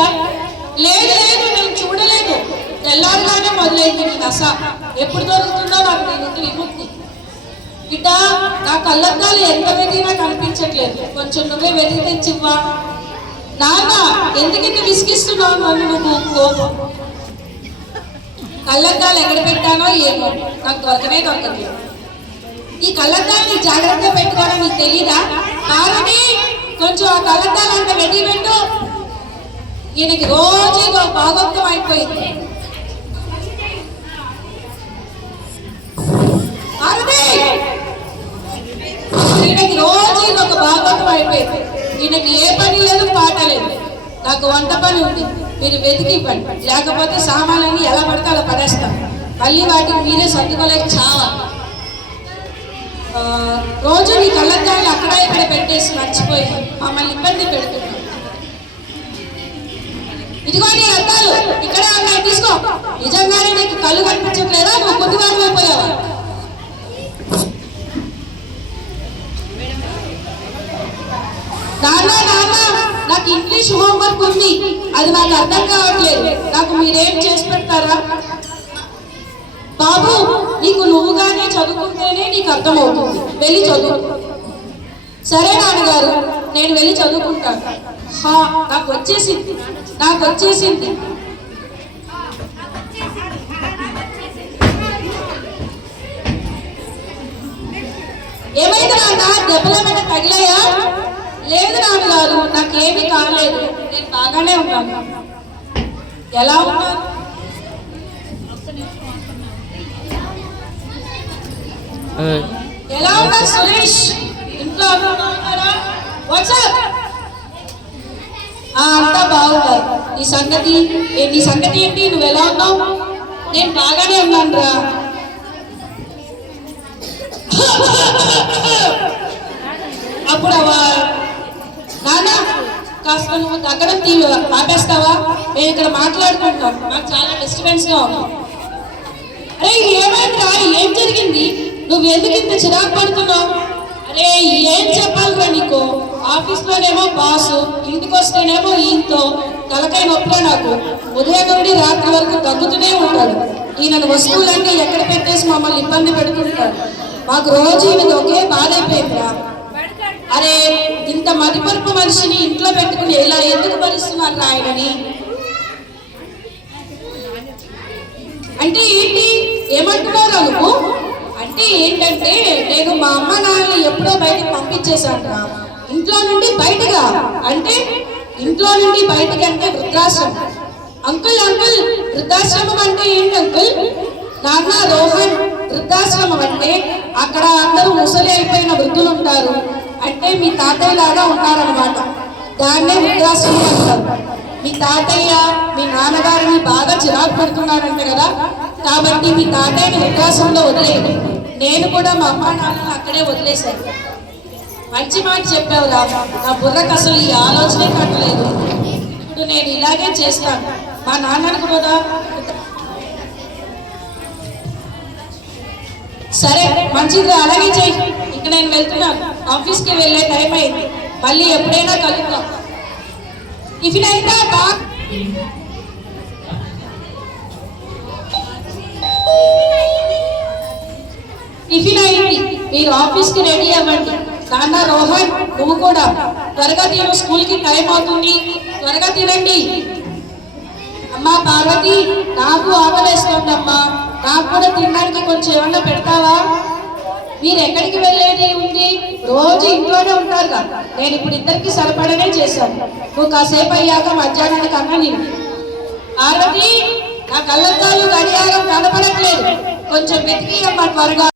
వచ్చాయా? లేదు లేదు, నేను చూడలేదు. తెల్లారుగానే మొదలైంది నీ నస. ఎప్పుడు దొరుకుతుందో నాకు నీ నుండి విముక్తి. బిడ్డ, నా కళ్ళద్దాలు ఎంత వెతికినా కనిపించట్లేదు. కొంచెం నువ్వే వెతికి తెచ్చివ్వా. నాన్న, ఎందుకింత విసిగిస్తున్నావు నన్ను నువ్వు? కోపం. కళ్ళద్దాలు ఎక్కడ పెట్టానో ఏమో, నాకు దొరకనే దొరకట్లేదు. ఈ కళ్ళద్దాన్ని జాగ్రత్తగా పెట్టుకోవడం నీకు తెలీదా? పార్వతి, కొంచెం ఆ కళ్ళద్దాలు అంత వెతికి పెట్టు. ఈయనకి రోజు భాగోత్వం అయిపోయింది. ఈయనకి రోజు ఒక భాగోత్వం అయిపోయింది. ఈయనకి ఏ పని లేదు, పాట లేదు. నాకు వంట పని ఉంది, మీరు వెతికి ఇవ్వండి. లేకపోతే సామాన్లన్నీ ఎలా పడితే అలా పడేస్తాను. మళ్ళీ వాటికి మీరే సర్దుకోలేక చావా. రోజు నీ కళ్ళద్దాన్ని అక్కడ ఇక్కడ పెట్టేసి మర్చిపోయి మమ్మల్ని ఇబ్బంది పెడుతున్నాను. ఇదిగో నీ అద్దాలు ఇక్కడే ఉన్నాయి, తీసుకో. నిజంగానే నీకు కళ్ళు కనిపించట్లేదా? నువ్వు కొద్దివారం అయిపోయావా? నాన్న నాన్న, నాకు ఇంగ్లీష్ హోంవర్క్ ఉంది, అది నాకు అర్థం కావట్లేదు. నాకు మీరేం చేసి పెడతారా? బాబు, నీకు నువ్వుగానే చదువుకుంటేనే నీకు అర్థమవుతుంది. వెళ్ళి చదువు. సరే నాన్నగారు, నేను వెళ్ళి చదువుకుంటాను. నాకు వచ్చేసింది, నాకు వచ్చేసింది. ఏమైంది నాన్న? దెబ్బలేమైనా తగిలాయా? లేదు నాన్నగారు, నాకేమీ కాలేదు, నేను బాగానే ఉన్నాను. ఎలా ఉన్నారు? ఎలా ఉన్నారు సురేష్? ఇంట్లో ఉన్నారా? వాట్సాప్ అంతా బాగున్నారు. నీ సంగతి ఏంటి? నువ్వు ఎలా ఉన్నావు? నేను బాగానే ఉన్నాను రా. అప్పుడు నాన్న, కాస్త నువ్వు దగ్గర ఆపేస్తావా? నేను ఇక్కడ మాట్లాడుకుంటాం, నాకు చాలా డిస్టర్బెన్స్ గా ఉంది. అరే ఏమైందిరా? ఏం జరిగింది? నువ్వు ఎందుకు ఇంత చిరాకు పడుతున్నావు? అరే ఏం చెప్పాలిరా నీకు? ఆఫీస్లోనేమో బాసు, ఇంటికి వస్తేనేమో ఈయనతో తలకాయ నొప్పిరా నాకు. ఉదయం నుండి రాత్రి వరకు తగ్గుతూనే ఉంటాడు. ఈయన వస్తువులన్నీ ఎక్కడ పెట్టేసి మమ్మల్ని ఇబ్బంది పెడుతుంటాడు. మాకు రోజు ఈయనది ఒకే బాధ అయిపోయిందిరా. అరే ఇంత మతిపరుపు మనిషిని ఇంట్లో పెట్టుకుని ఇలా ఎందుకు భరిస్తున్నారు ఆయనని? అంటే ఏంటి? ఏమంటున్నారు నువ్వు? అంటే ఏంటంటే, నేను మా అమ్మ నాన్నని ఎప్పుడో బయటకు పంపించేశాను. ఇంట్లో నుండి బయటగా అంటే ఇంట్లో నుండి బయటకి అంటే వృద్ధాశ్రమం. అంకుల్ అంకుల్, వృద్ధాశ్రమం అంటే ఏంటి అంకుల్? నాన్న రోహన్, వృద్ధాశ్రమం అంటే అక్కడ అందరూ ముసలి అయిపోయిన వృద్ధులు ఉంటారు. అంటే మీ తాతయ్య లాగా ఉన్నారనమాట. దాన్నే వృద్ధాశ్రమం అంటారు. మీ తాతయ్య మీ నాన్నగారిని బాగా చిరాకు పడుతున్నారంట కదా, కాబట్టి మీ తాతయ్యని వృద్ధాశ్రమంలో వదిలేదు. నేను కూడా మా అమ్మ నాన్నని అక్కడే వదిలేశాను. మంచి మాట చెప్పావురా. నా బుర్రకు అసలు ఈ ఆలోచనే కట్టలేదు. ఇప్పుడు నేను ఇలాగే చేస్తాను. మా నాన్నని కూడా సరే మంచిది, అలాగే చెయ్యి. ఇక నేను వెళ్తున్నాను, ఆఫీస్కి వెళ్ళే టైం అయింది. మళ్ళీ ఎప్పుడైనా కలుద్దాం. టిఫిన్ అయిందా? టిఫిన్ అయింది, మీరు ఆఫీస్కి రెడీ అవ్వండి. నాన్న రోహన్, నువ్వు కూడా త్వరగా తిను, స్కూల్కి టైం అవుతుంది. త్వరగా తినండి. అమ్మా పార్వతి, నాకు ఆకలేస్తుందమ్మా, నాకు కూడా తినడానికి కొంచెం ఏమన్నా పెడతావా? మీరు ఎక్కడికి వెళ్ళేది ఉంది? రోజు ఇంట్లోనే ఉంటారు కదా. నేను ఇప్పుడు ఇద్దరికి సరిపడనే చేశాను. నువ్వు కాసేపు అయ్యాక మధ్యాహ్నానికి అన్నా నేను. పార్వతి, నా కళ్ళద్దాలు గడియారం కనపడట్లేదు, కొంచెం వెతికి అమ్మా త్వరగా.